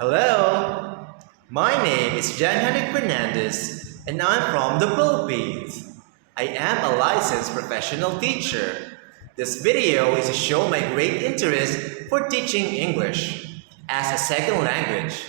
Hello, my name is Jan Henrik Fernandez and I'm from the Philippines. I am a licensed professional teacher. This video is to show my great interest for teaching English as a second language.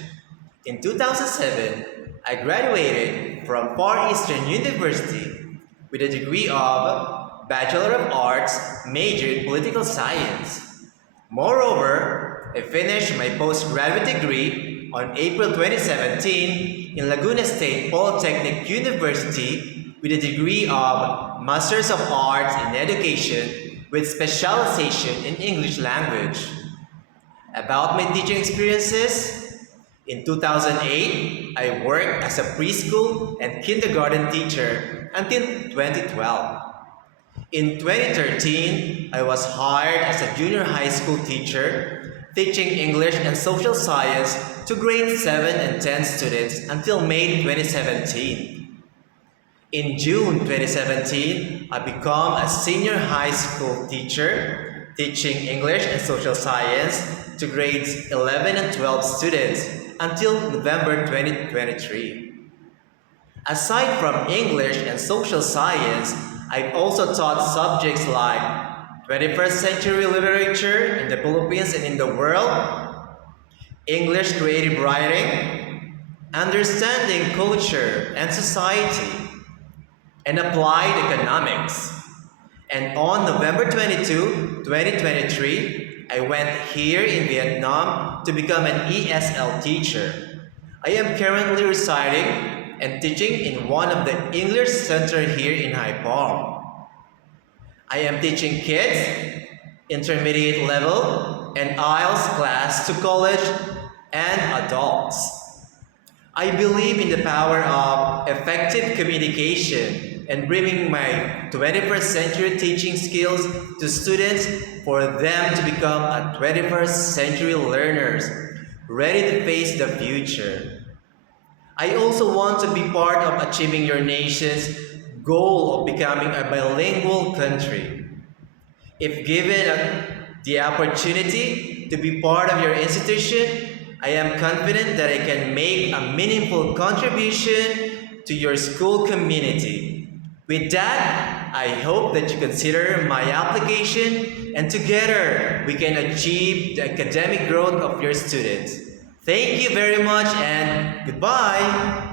In 2007, I graduated from Far Eastern University with a degree of Bachelor of Arts, major in Political Science. Moreover, I finished my postgraduate degree on April 2017 in Laguna State Polytechnic University with a degree of Masters of Arts in Education with specialization in English language. About my teaching experiences, in 2008, I worked as a preschool and kindergarten teacher until 2012. In 2013, I was hired as a junior high school teacher, teaching English and social science to grade 7 and 10 students until May 2017. In June 2017, I became a senior high school teacher, teaching English and social science to grades 11 and 12 students until November 2023. Aside from English and social science, I've also taught subjects like 21st century literature in the Philippines and in the world, English creative writing, understanding culture and society, and applied economics. And on November 22, 2023, I went here in Vietnam to become an ESL teacher. I am currently residing and teaching in one of the English center here in Haiphong. I am teaching kids, intermediate level, and IELTS class to college and adults. I believe in the power of effective communication and bringing my 21st century teaching skills to students for them to become a 21st century learners, ready to face the future. I also want to be part of achieving your nation's goal of becoming a bilingual country. If given the opportunity to be part of your institution, I am confident that I can make a meaningful contribution to your school community. With that, I hope that you consider my application and together we can achieve the academic growth of your students. Thank you very much and goodbye!